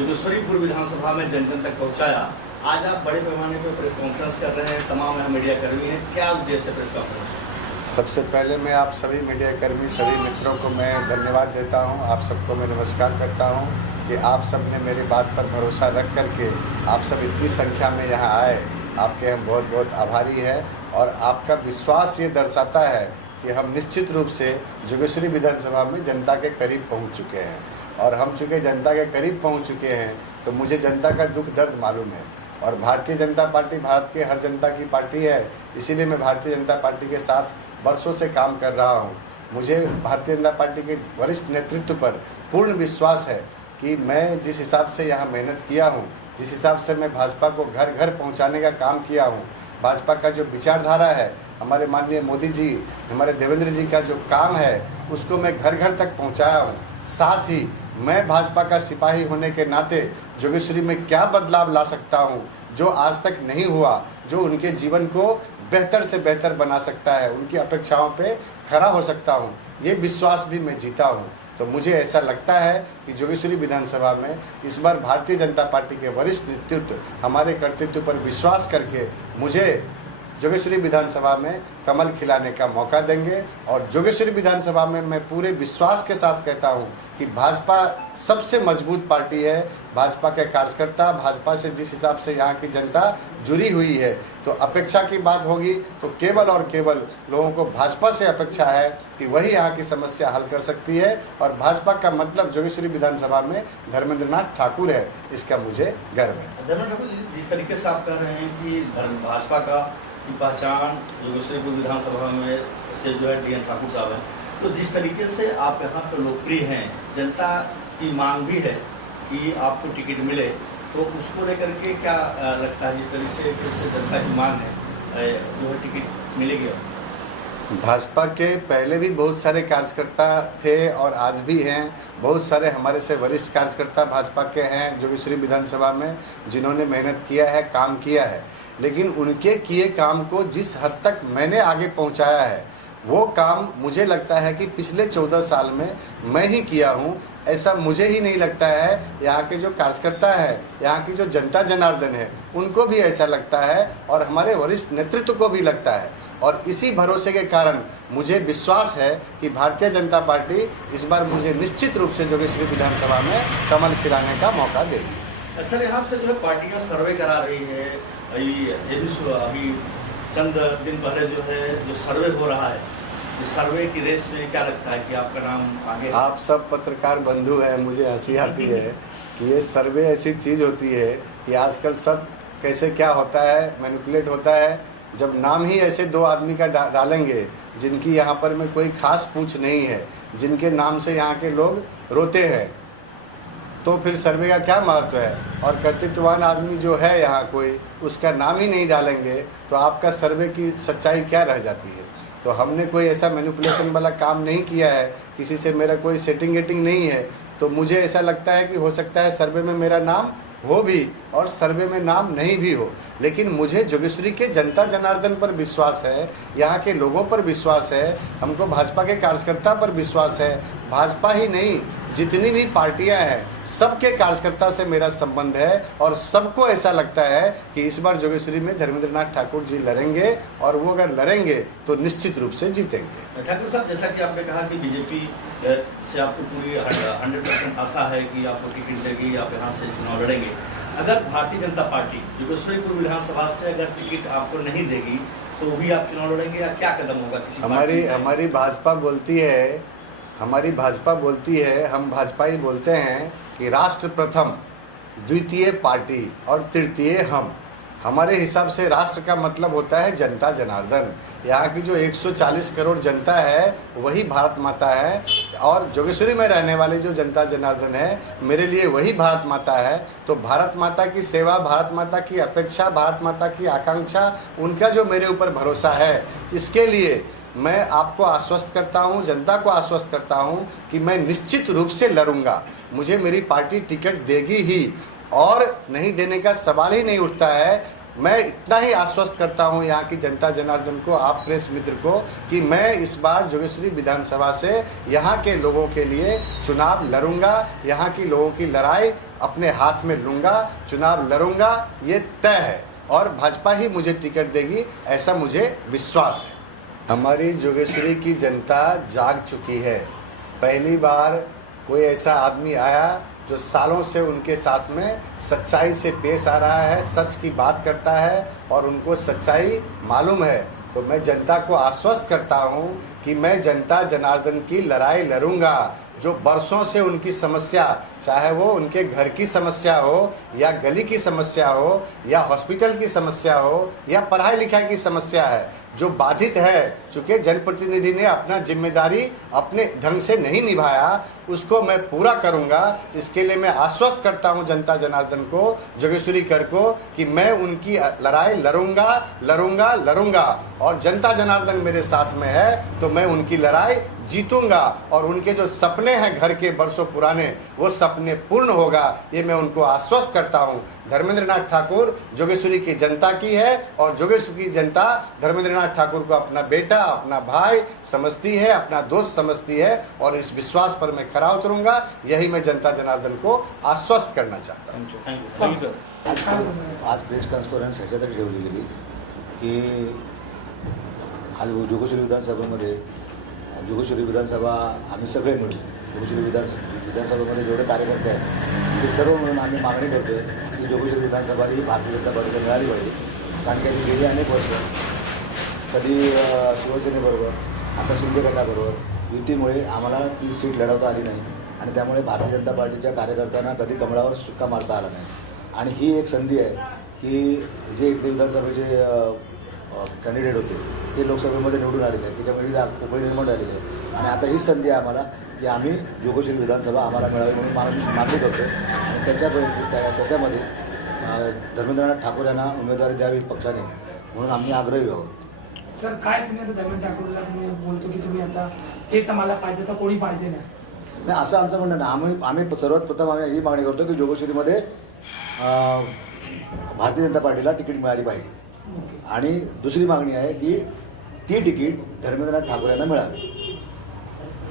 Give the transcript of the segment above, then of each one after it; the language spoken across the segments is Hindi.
जोगेश्वरीपुर विधानसभा में जन जन तक पहुंचाया। आज आप बड़े पैमाने पर प्रेस कॉन्फ्रेंस कर रहे हैं, तमाम यहाँ मीडिया कर्मी हैं, क्या उद्देश्य है प्रेस कॉन्फ्रेंस? सबसे पहले मैं आप सभी मीडिया कर्मी, सभी मित्रों को मैं धन्यवाद देता हूं। आप सबको मैं नमस्कार करता हूं कि आप सब ने मेरी बात पर भरोसा रख करके आप सब इतनी संख्या में यहाँ आए। आपके हम बहुत बहुत आभारी हैं और आपका विश्वास ये दर्शाता है कि हम निश्चित रूप से जोगेश्वरी विधानसभा में जनता के करीब पहुँच चुके हैं। और हम चूँकि जनता के करीब पहुँच चुके हैं तो मुझे जनता का दुख दर्द मालूम है। और भारतीय जनता पार्टी भारत के हर जनता की पार्टी है, इसीलिए मैं भारतीय जनता पार्टी के साथ वर्षों से काम कर रहा हूं। मुझे भारतीय जनता पार्टी के वरिष्ठ नेतृत्व पर पूर्ण विश्वास है कि मैं जिस हिसाब से यहाँ मेहनत किया हूँ, जिस हिसाब से मैं भाजपा को घर घर पहुँचाने का काम किया हूँ, भाजपा का जो विचारधारा है, हमारे माननीय मोदी जी, हमारे देवेंद्र जी का जो काम है, उसको मैं घर घर तक पहुँचाया हूँ। साथ ही मैं भाजपा का सिपाही होने के नाते जोगेश्वरी में क्या बदलाव ला सकता हूँ जो आज तक नहीं हुआ, जो उनके जीवन को बेहतर से बेहतर बना सकता है, उनकी अपेक्षाओं पे खरा हो सकता हूँ, ये विश्वास भी मैं जीता हूँ। तो मुझे ऐसा लगता है कि जोगेश्वरी विधानसभा में इस बार भारतीय जनता पार्टी के वरिष्ठ नेतृत्व हमारे कर्तृत्व पर विश्वास करके मुझे जोगेश्वरी विधानसभा में कमल खिलाने का मौका देंगे। और जोगेश्वरी विधानसभा में मैं पूरे विश्वास के साथ कहता हूं कि भाजपा सबसे मजबूत पार्टी है। भाजपा के कार्यकर्ता, भाजपा से जिस हिसाब से यहाँ की जनता जुड़ी हुई है, तो अपेक्षा की बात होगी तो केवल और केवल लोगों को भाजपा से अपेक्षा है कि वही यहाँ की समस्या हल कर सकती है। और भाजपा का मतलब जोगेश्वरी विधानसभा में धर्मेंद्र नाथ ठाकुर है, इसका मुझे गर्व है। धर्मेंद्र ठाकुर, जिस तरीके से आप कह रहे हैं कि भाजपा का की पहचान जोगेश्वरीपुर विधानसभा में से जो है डी.एन. ठाकुर साहब हैं, तो जिस तरीके से आप यहाँ पर लोकप्रिय हैं, जनता की मांग भी है कि आपको टिकट मिले, तो उसको लेकर के क्या लगता है, जिस तरीके से जनता की मांग है जो है टिकट मिलेगी? भाजपा के पहले भी बहुत सारे कार्यकर्ता थे और आज भी हैं। बहुत सारे हमारे से वरिष्ठ कार्यकर्ता भाजपा के हैं जोगेश्वरी विधानसभा में, जिन्होंने मेहनत किया है, काम किया है। लेकिन उनके किए काम को जिस हद तक मैंने आगे पहुंचाया है, वो काम मुझे लगता है कि पिछले 14 साल में मैं ही किया हूं। ऐसा मुझे ही नहीं लगता है, यहाँ के जो कार्यकर्ता है, यहाँ की जो जनता जनार्दन है, उनको भी ऐसा लगता है और हमारे वरिष्ठ नेतृत्व को भी लगता है। और इसी भरोसे के कारण मुझे विश्वास है कि भारतीय जनता पार्टी इस बार मुझे निश्चित रूप से जोगेश्वरी विधानसभा में कमल खिलाने का मौका देगी। सर, यहाँ पे जो है पार्टियाँ सर्वे करा रही है, अभी चंद दिन पहले जो सर्वे हो रहा है, इस सर्वे की रेस में क्या लगता है कि आपका नाम आगे? आप सब पत्रकार बंधु हैं, मुझे हंसी आती है कि ये सर्वे ऐसी चीज़ होती है कि आजकल सब कैसे क्या होता है, मैनिपुलेट होता है। जब नाम ही ऐसे दो आदमी का डालेंगे जिनकी यहाँ पर में कोई खास पूछ नहीं है, जिनके नाम से यहाँ के लोग रोते हैं, तो फिर सर्वे का क्या महत्व है? और कर्तृत्ववान आदमी जो है यहाँ कोई, उसका नाम ही नहीं डालेंगे तो आपका सर्वे की सच्चाई क्या रह जाती है? तो हमने कोई ऐसा मैनिपुलेशन वाला काम नहीं किया है, किसी से मेरा कोई सेटिंग गेटिंग नहीं है। तो मुझे ऐसा लगता है कि हो सकता है सर्वे में मेरा नाम हो भी और सर्वे में नाम नहीं भी हो, लेकिन मुझे जोगेश्वरी के जनता जनार्दन पर विश्वास है, यहाँ के लोगों पर विश्वास है, हमको भाजपा के कार्यकर्ता पर विश्वास है। भाजपा ही नहीं, जितनी भी पार्टियां हैं, सबके कार्यकर्ता से मेरा संबंध है और सबको ऐसा लगता है कि इस बार जोगेश्वरी में धर्मेंद्र नाथ ठाकुर जी लड़ेंगे और वो अगर लड़ेंगे तो निश्चित रूप से जीतेंगे। ठाकुर साहब, जैसा कि आपने कहा कि बीजेपी से आपको पूरी 100% आशा है कि आपको टिकट देगी, आप यहाँ से चुनाव लड़ेंगे। अगर भारतीय जनता पार्टी जोगेश्वरीपुर विधानसभा से अगर टिकट आपको नहीं देगी तो भी आप चुनाव लड़ेंगे या क्या कदम होगा? हमारी भाजपा बोलती है, हम भाजपा ही बोलते हैं कि राष्ट्र प्रथम, द्वितीय पार्टी और तृतीय हम। हमारे हिसाब से राष्ट्र का मतलब होता है जनता जनार्दन। यहाँ की जो 140 करोड़ जनता है वही भारत माता है और जोगेश्वरी में रहने वाले जो जनता जनार्दन है, मेरे लिए वही भारत माता है। तो भारत माता की सेवा, भारत माता की अपेक्षा, भारत माता की आकांक्षा, उनका जो मेरे ऊपर भरोसा है, इसके लिए मैं आपको आश्वस्त करता हूं, जनता को आश्वस्त करता हूं कि मैं निश्चित रूप से लड़ूंगा। मुझे मेरी पार्टी टिकट देगी ही और नहीं देने का सवाल ही नहीं उठता है। मैं इतना ही आश्वस्त करता हूं यहाँ की जनता जनार्दन को, आप प्रेस मित्र को, कि मैं इस बार जोगेश्वरी विधानसभा से यहाँ के लोगों के लिए चुनाव लड़ूंगा, यहाँ की लोगों की लड़ाई अपने हाथ में लूँगा, चुनाव लड़ूंगा, ये तय है। और भाजपा ही मुझे टिकट देगी, ऐसा मुझे विश्वास है। हमारी जोगेश्वरी की जनता जाग चुकी है। पहली बार कोई ऐसा आदमी आया जो सालों से उनके साथ में सच्चाई से पेश आ रहा है, सच की बात करता है और उनको सच्चाई मालूम है। तो मैं जनता को आश्वस्त करता हूं कि मैं जनता जनार्दन की लड़ाई लड़ूंगा। जो बरसों से उनकी समस्या, चाहे वो उनके घर की समस्या हो या गली की समस्या हो या हॉस्पिटल की समस्या हो या पढ़ाई लिखाई की समस्या है, जो बाधित है, चूँकि जनप्रतिनिधि ने अपना जिम्मेदारी अपने ढंग से नहीं निभाया, उसको मैं पूरा करूंगा। इसके लिए मैं आश्वस्त करता हूं जनता जनार्दन को, जोगेश्वरी कर को, कि मैं उनकी लड़ाई लड़ूंगा और जनता जनार्दन मेरे साथ में है तो मैं उनकी लड़ाई जीतूंगा और उनके जो सपने हैं घर के बरसों पुराने, वो सपने पूर्ण होगा, ये मैं उनको आश्वस्त करता हूं। धर्मेंद्र नाथ ठाकुर जोगेश्वरी की जनता की है और जोगेश्वरी की जनता धर्मेंद्र नाथ ठाकुर को अपना बेटा, अपना भाई समझती है, अपना दोस्त समझती है और इस विश्वास पर मैं खरा उतरूंगा। यही मैं जनता जनार्दन को आश्वस्त करना चाहता हूँ। आज प्रेस कॉन्फरन्स ह्याच्यासाठी ठेवली गेली की आज जोगेश्वरी विधानसभेमध्ये जोगेश्वरी विधानसभा आम्ही सगळे मिळून जोगेश्वरी विधानसभेमध्ये जेवढे कार्यकर्ते आहेत ते सर्व मिळून आम्ही मागणी करतो की जोगेश्वरी विधानसभा ही भारतीय जनता पार्टीला मिळाली पाहिजे. कारण की गेली अनेक वर्ष कधी शिवसेनेबरोबर, आता शिंदे गटाबरोबर युतीमुळे आम्हाला ती सीट लढवता आली नाही आणि त्यामुळे भारतीय जनता पार्टीच्या कार्यकर्त्यांना कधी कमळावर शिक्का मारता आला नाही. आणि ही एक संधी आहे की जे इथले विधानसभेचे कॅन्डिडेट होते ते लोकसभेमध्ये निवडून आलेले आहेत, त्याच्यामध्ये उपनिर्माण आलेले आहे आणि आता हीच संधी आहे आम्हाला की आम्ही जोगेश्वरी विधानसभा आम्हाला मिळावी म्हणून मागणी करतो आणि त्याच्यामध्ये धर्मेंद्रनाथ ठाकूर यांना उमेदवारी द्यावी पक्षाने म्हणून आम्ही आग्रही आहोत. सर, काय तुम्ही आता धर्मेंद्र ठाकूरला तुम्ही बोलतो की तुम्ही आता हेच आम्हाला पाहिजे तर कोणी पाहिजे नाही, असं आमचं म्हणणं नाही. आम्ही सर्वात प्रथम आम्ही ही मागणी करतो की जोगेश्वरीमध्ये भारतीय जनता पार्टीला तिकीट मिळाली पाहिजे आणि दुसरी मागणी आहे की ती तिकीट धर्मेंद्रनाथ ठाकूर यांना मिळावी.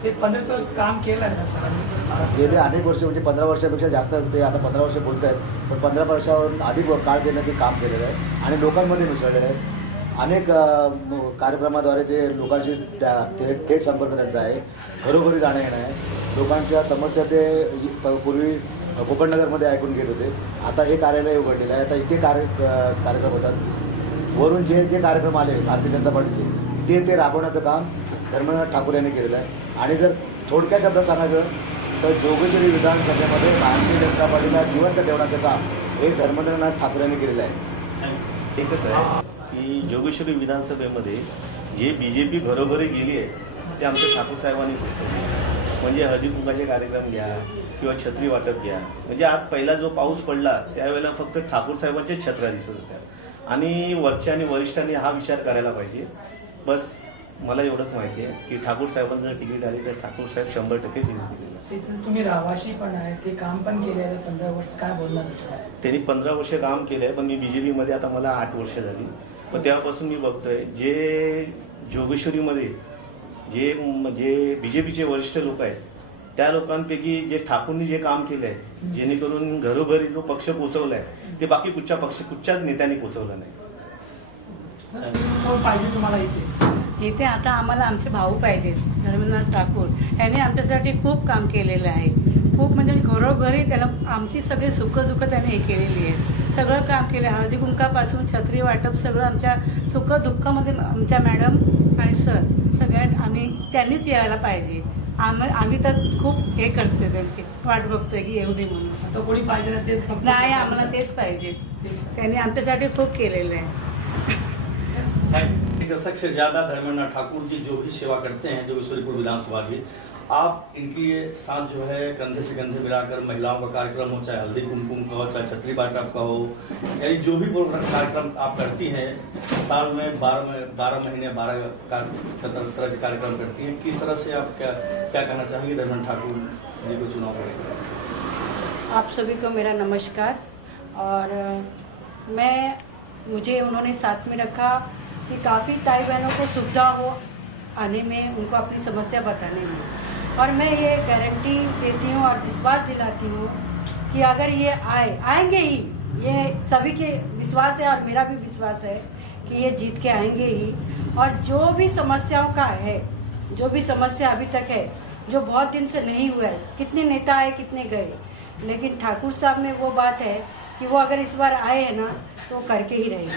ते 15 वर्ष काम केलं आहे सर, गेले अनेक वर्ष म्हणजे 15 वर्षापेक्षा जास्त, ते आता 15 वर्ष बोलत आहेत पण 15 वर्षावरून अधिक काळ त्यांनी ते काम केलेलं आहे आणि लोकांमध्ये मिसळलेलं आहे. अनेक कार्यक्रमाद्वारे ते लोकांशी थेट संपर्क त्यांचा आहे, घरोघरी जाणं येणं आहे. लोकांच्या समस्या ते पूर्वी कोकणनगरमध्ये ऐकून घेत होते, आता हे कार्यालय उघडलेलं आहे. आता इथे कार्यक्रम होतात. वरून जे कार्यक्रम आले भारतीय जनता पार्टीचे ते राबवण्याचं काम धर्मेंद्रनाथ ठाकूर यांनी केलेलं आहे. आणि जर थोडक्या शब्दात सांगायचं तर जोगेश्वरी विधानसभेमध्ये भारतीय जनता पार्टीला जिवंत ठेवण्याचं काम हे धर्मेंद्रनाथ ठाकूर यांनी केलेलं आहे. एकच आहे की जोगेश्वरी विधानसभेमध्ये जे BJP घरोघरी गेली आहे ते आमच्या ठाकूर साहेबांनी केले. म्हणजे हळदी-कुंकाचे कार्यक्रम घ्या किंवा छत्री वाटप घ्या. म्हणजे आज पहिला जो पाऊस पडला त्यावेळेला फक्त ठाकूर साहेबांच्याच छत्र्या दिसत होत्या आणि वरच्या आणि वरिष्ठांनी हा विचार करायला पाहिजे. बस मला एवढंच माहिती आहे की ठाकूर साहेबांचं जर तिकीट आली तर ठाकूर साहेब 100% जिंकतील. तुम्ही रावाशी पण आहे, ते काम पण केले आहे 15 वर्ष, काय बोलणार? त्यांनी 15 वर्ष काम केलं आहे पण मी BJPमध्ये आता मला 8 वर्ष झाली. पण तेव्हापासून मी बघतोय जे जोगेश्वरीमध्ये जे BJPचे वरिष्ठ लोक आहेत त्या लोकांपैकी जे ठाकूरनी जे काम केलं आहे, जेणेकरून घरोघरी जो पक्ष पोचवला आहे ते बाकी कुठच्याच नेत्यांनी पोचवलं नाही. कोण पाहिजे तुम्हाला इथे आता आम्हाला आमचे भाऊ पाहिजेत. धर्मेंद्रनाथ ठाकूर यांनी आमच्यासाठी खूप काम केलेलं आहे, खूप म्हणजे घरोघरी त्याला आमची सगळी सुखदुःख त्याने हे केलेली आहे. सगळं काम केलं, हळदी कुंकापासून छत्री वाटप सगळं आमच्या सुखदुःखामध्ये आमच्या मॅडम आणि सर सगळ्यात त्यांनीच यायला पाहिजे. आम्ही तर खूप हे करतोय, त्यांची वाट बघतोय की येऊ दे म्हणून. आता कोणी पाहिजे ना तेच नाही, आम्हाला तेच पाहिजे. त्यांनी आमच्यासाठी खूप केलेलं आहे. दशक से ज़्यादा धर्मेंद्र ठाकुर जी जो भी सेवा करते हैं जोगेश्वरीपुर विधानसभा की, आप इनके साथ जो है कंधे से कंधे मिलाकर महिलाओं का कार्यक्रम हो, चाहे हल्दी कुमकुम का हो, चाहे छत्री बाटप का हो, यानी जो भी कार्यक्रम आप करती हैं साल में 12 महीने 12 तरह के कार्यक्रम करती हैं. किस तरह से आप क्या कहना चाहेंगे धर्मेंद्र ठाकुर जी को चुनाव करेंगे? आप सभी को मेरा नमस्कार. और मैं मुझे उन्होंने साथ में रखा कि काफ़ी ताई बहनों को सुविधा हो आने में, उनको अपनी समस्या बताने में। और मैं ये गारंटी देती हूँ और विश्वास दिलाती हूँ कि अगर ये आएंगे ही, ये सभी के विश्वास है और मेरा भी विश्वास है कि ये जीत के आएंगे ही। और जो भी समस्याओं का है, जो भी समस्या अभी तक है, जो बहुत दिन से नहीं हुआ है, कितने नेता आए कितने गए, लेकिन ठाकुर साहब में वो बात है कि वो अगर इस बार आए हैं ना तो करके ही रहेंगे।